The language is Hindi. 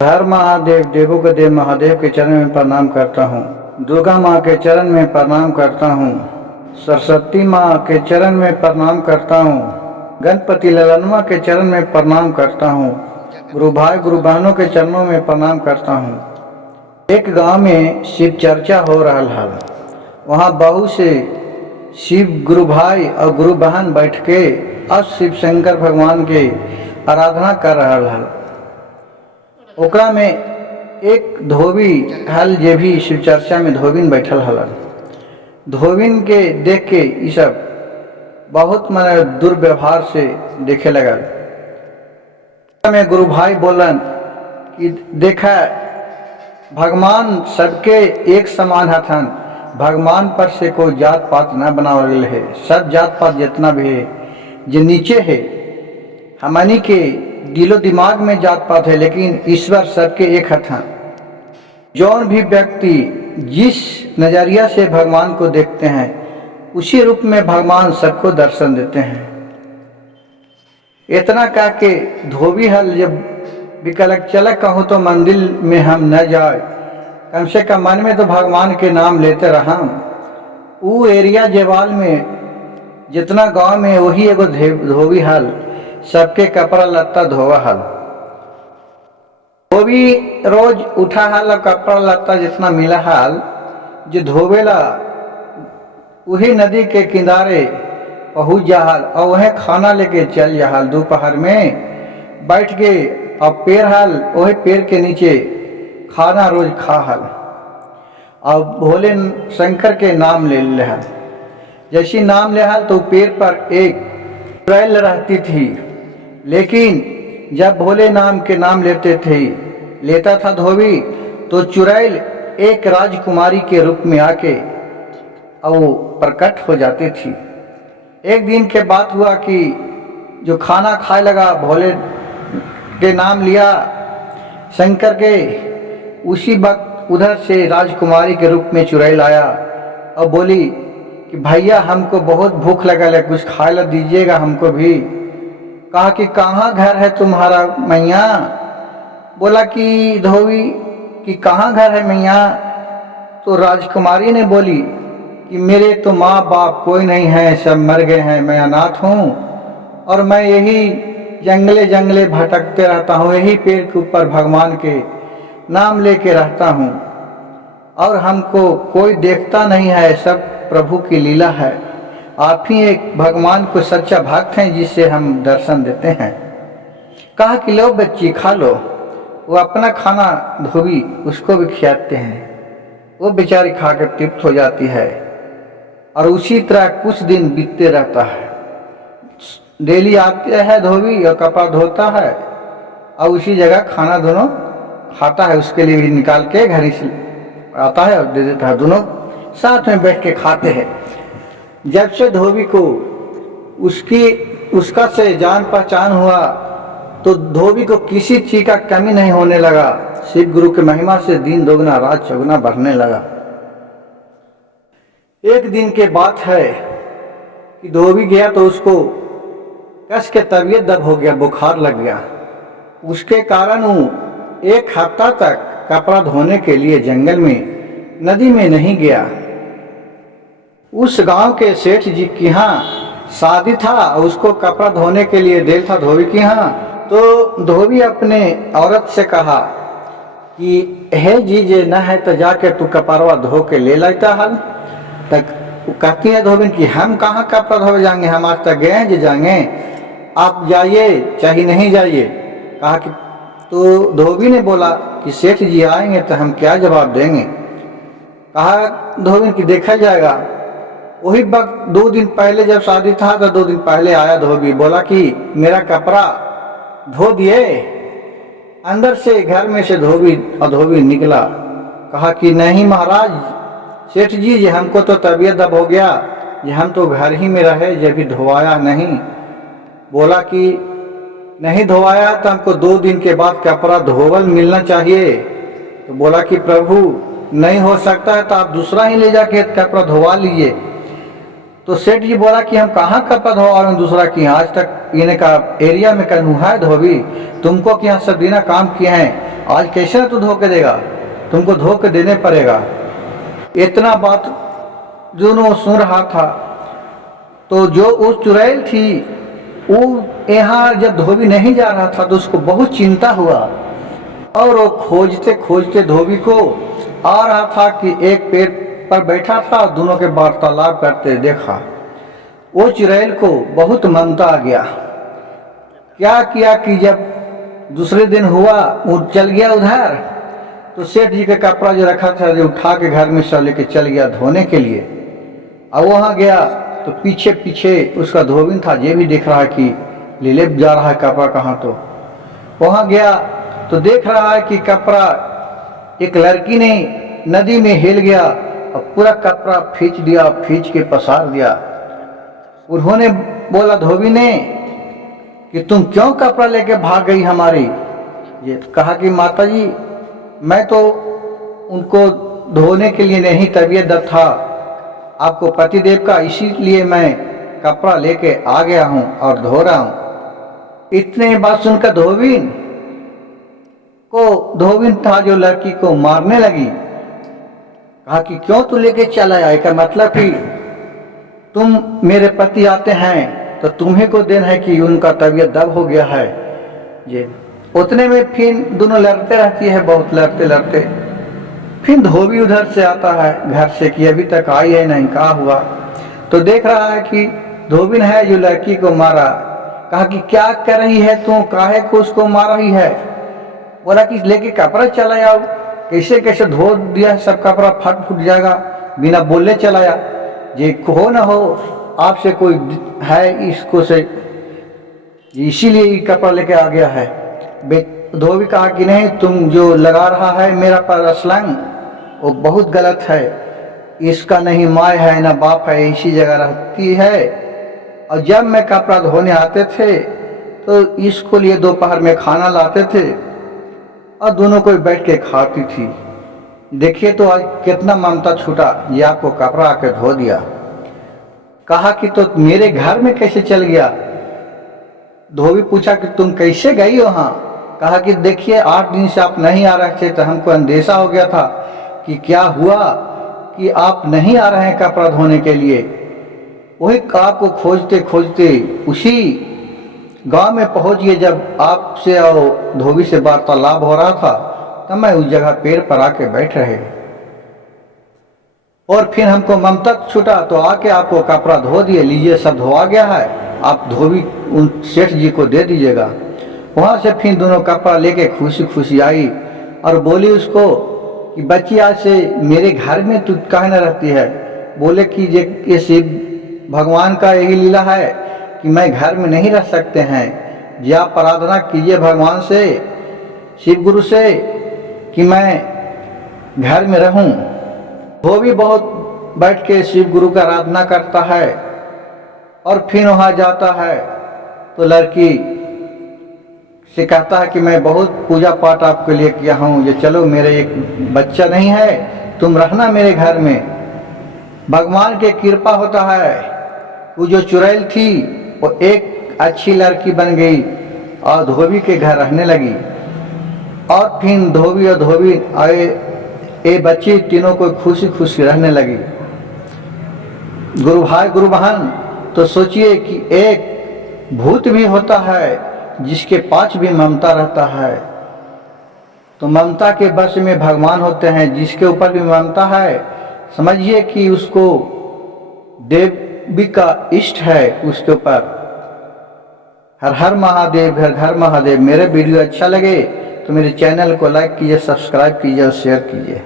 हर महादेव, देवों के देव महादेव के चरण में प्रणाम करता हूँ। दुर्गा माँ के चरण में प्रणाम करता हूँ। सरस्वती माँ के चरण में प्रणाम करता हूँ। गणपति ललनमा के चरण में प्रणाम करता हूँ। गुरु भाई गुरु बहनों के चरणों में प्रणाम करता हूँ। एक गांव में शिव चर्चा हो रहा है। वहाँ बहुत से शिव गुरु भाई और गुरु बहन बैठ के और शिव शंकर भगवान के आराधना कर रहा है। ओकरा में एक धोबी हल जे भी शिव चर्चा में धोबिन बैठल हल। धोबिन के देख के ये सब बहुत मन दुर्व्यवहार से देखे लगल। में गुरु भाई बोलन कि देखा भगवान सबके एक समान हथन। भगवान पर से कोई जात पात न बनावल गया है। सब जात पात जितना भी है जो नीचे है, हमनी के दिलो दिमाग में जात पात है, लेकिन ईश्वर सबके एक हथन। जौन भी व्यक्ति जिस नजरिया से भगवान को देखते हैं उसी रूप में भगवान सबको दर्शन देते हैं। इतना कह के धोबी हल जब विकलक चलक कहूँ तो मंदिर में हम न जाए, कम से कम मन में तो भगवान के नाम लेते रहा। वो एरिया जेवाल में जितना गांव में वही एगो धोबी हल सबके कपड़ा लत्ता धोवा हल। धोबी रोज उठा हल और कपड़ा लत्ता जितना मिला हल जो धोवेला वही नदी के किनारे पहुँच जाहल और वह खाना लेके चल जाहल। दोपहर में बैठ के और पेड़ हल वही पेड़ के नीचे खाना रोज खा हल और भोले शंकर के नाम ले हल। जैसी नाम ले हल तो पेड़ पर एक चुड़ैल रहती थी, लेकिन जब भोले नाम के नाम लेता था धोबी तो चुड़ैल एक राजकुमारी के रूप में आके और प्रकट हो जाती थी। एक दिन के बात हुआ कि जो खाना खाए लगा, भोले के नाम लिया शंकर के, उसी वक्त उधर से राजकुमारी के रूप में चुड़ैल आया और बोली कि भैया हमको बहुत भूख लगा है, कुछ खाए ला दीजिएगा हमको भी। कहा कि कहाँ घर है तुम्हारा मैया? बोला कि धोबी कि कहाँ घर है मैया? तो राजकुमारी ने बोली कि मेरे तो माँ बाप कोई नहीं है, सब मर गए हैं, मैं अनाथ हूँ और मैं यही जंगले जंगले भटकते रहता हूँ, यही पेड़ के ऊपर भगवान के नाम लेके रहता हूँ और हमको कोई देखता नहीं है, सब प्रभु की लीला है। आप ही एक भगवान को सच्चा भक्त हैं जिससे हम दर्शन देते हैं। कहा कि लो बच्ची खा लो। वो अपना खाना धोबी उसको भी खिलाते हैं, वो बेचारी खा कर तृप्त हो जाती है और उसी तरह कुछ दिन बीतते रहता है। डेली आते है धोबी और कपड़ा धोता है और उसी जगह खाना दोनों खाता है। उसके लिए भी निकाल के घर से आता है और दे देता है, दोनों साथ में बैठ के खाते हैं। जब से धोबी को उसका से जान पहचान हुआ तो धोबी को किसी चीज का कमी नहीं होने लगा। शिव गुरु के महिमा से दिन दोगुना रात चौगुना बढ़ने लगा। एक दिन के बात है कि धोबी गया तो उसको कस के तबीयत दब हो गया, बुखार लग गया। उसके कारण वो एक हफ्ता तक कपड़ा धोने के लिए जंगल में नदी में नहीं गया। उस गांव के सेठ जी के यहाँ शादी था और उसको कपड़ा धोने के लिए देर था धोबी के यहाँ। तो धोबी अपने औरत से कहा कि हे जी जे न है तो जाके तू कपड़वा धो के ले लेता हल। तक कहती है धोबी कि हम कहाँ कपड़ा धो जाएंगे, हम आज तक गए जो जाएंगे, आप जाइए चाहे नहीं जाइए। कहा कि तो धोबी ने बोला कि सेठ जी आएंगे तो हम क्या जवाब देंगे। कहा धोबी कि देखा जाएगा। वही वक्त 2 दिन पहले जब शादी था तो 2 दिन पहले आया धोबी, बोला कि मेरा कपड़ा धो दिए। अंदर से घर में से धोबी निकला। कहा कि नहीं महाराज, सेठ जी ये हमको तो तबीयत दब हो गया, ये हम तो घर ही में रहे, जब भी धोवाया नहीं। बोला कि नहीं धोवाया तो हमको 2 दिन के बाद कपड़ा धोवल मिलना चाहिए। तो बोला कि प्रभु नहीं हो सकता है तो आप दूसरा ही ले जाके कपड़ा धोवा लीजिए। तो सेठ जी बोला कि हम कहाँ कपड़ा धोवा दूसरा की, आज तक इन्हें का एरिया में कहीं है धोबी, तुमको कि यहाँ सब बिना काम किए हैं, आज कैसे ना तू धो के देगा, तुमको धो के देने पड़ेगा। इतना बात दोनों सुन रहा था। तो जो उस चुड़ैल थी वो यहाँ जब धोबी नहीं जा रहा था तो उसको बहुत चिंता हुआ और वो खोजते खोजते धोबी को आ रहा था कि एक पेड़ पर बैठा था, दोनों के वार्तालाप करते देखा। वो चुड़ैल को बहुत ममता आ गया। क्या किया कि जब दूसरे दिन हुआ वो चल गया उधर, तो सेठ जी का कपड़ा जो रखा था जो उठा के घर में सब लेके चल गया धोने के लिए। अब वहाँ गया तो पीछे पीछे उसका धोबिन था, ये भी देख रहा है कि ले जा रहा है कपड़ा कहाँ। तो वहाँ गया तो देख रहा है कि कपड़ा एक लड़की ने नदी में हिल गया और पूरा कपड़ा खींच दिया, खींच के पसार दिया। उन्होंने बोला धोबी ने कि तुम क्यों कपड़ा लेके भाग गई हमारी। ये कहा कि माता जी मैं तो उनको धोने के लिए नहीं, तबीयत दर्द था आपको पतिदेव का, इसीलिए मैं कपड़ा लेके आ गया हूँ और धो रहा हूँ। इतने बात सुनकर धोबिन था जो लड़की को मारने लगी। कहा कि क्यों तू लेके चला आया, का मतलब कि तुम मेरे पति आते हैं तो तुम्हें को देन है कि उनका तबीयत दब हो गया है। ये उतने में फिर दोनों लड़ते रहती है, बहुत लड़ते फिर धोबी उधर से आता है घर से कि अभी तक आई है नहीं, कहा हुआ। तो देख रहा है कि धोबिन है जो लड़की को मारा। कहा कि क्या कर रही है तू, काहे को उसको मार रही है। बोला कि लेके कपड़ा चला आओ, कैसे कैसे धो दिया, सब कपड़ा फट जाएगा, बिना बोले चलाया। ये हो ना हो आपसे कोई है इसको से, इसीलिए कपड़ा लेके आ गया है। धोबी कहा कि नहीं, तुम जो लगा रहा है मेरा पर असलंग वो बहुत गलत है, इसका नहीं माँ है ना बाप है, इसी जगह रहती है। और जब मैं कपड़ा धोने आते थे तो इसको लिए दोपहर में खाना लाते थे और दोनों को बैठ के खाती थी। देखिए तो आज कितना ममता छूटा, ये आपको कपड़ा आके धो दिया। कहा कि तो मेरे घर में कैसे चल गया। धोबी पूछा कि तुम कैसे गई वहाँ। कहा कि देखिए 8 दिन से आप नहीं आ रहे थे तो हमको अंदेशा हो गया था कि क्या हुआ कि आप नहीं आ रहे हैं कपड़ा धोने के लिए। वही आपको को खोजते खोजते उसी गांव में पहुंच गए। जब आपसे और धोबी से वार्तालाप हो रहा था तब मैं उस जगह पेड़ पर आके बैठ रहे और फिर हमको ममता छूटा तो आके आपको कपड़ा धो दिए, लीजिए सब धोआ गया है, आप धोबी उन सेठ जी को दे दीजिएगा। वहाँ से फिर दोनों कपड़ा लेके खुशी खुशी आई और बोली उसको कि बच्ची आज से मेरे घर में तू काहे न रहती है। बोले कि ये शिव भगवान का यही लीला है कि मैं घर में नहीं रह सकते हैं, जी आप प्रार्थना कीजिए भगवान से, शिव गुरु से कि मैं घर में रहूं। वो भी बहुत बैठ के शिव गुरु का आराधना करता है और फिर वहाँ जाता है तो लड़की से कहता है कि मैं बहुत पूजा पाठ आपके लिए किया हूँ, ये चलो मेरे एक बच्चा नहीं है, तुम रहना मेरे घर में। भगवान के कृपा होता है। वो जो चुड़ैल थी वो एक अच्छी लड़की बन गई और धोबी के घर रहने लगी। और फिर धोबी और धोबी आए, ये बच्ची तीनों को खुशी खुशी रहने लगी। गुरु भाई गुरु बहन, तो सोचिए कि एक भूत भी होता है जिसके पास भी ममता रहता है। तो ममता के बस में भगवान होते हैं, जिसके ऊपर भी ममता है समझिए कि उसको देवी का इष्ट है उसके ऊपर। हर हर महादेव, घर घर महादेव। मेरे वीडियो अच्छा लगे तो मेरे चैनल को लाइक कीजिए, सब्सक्राइब कीजिए और शेयर कीजिए।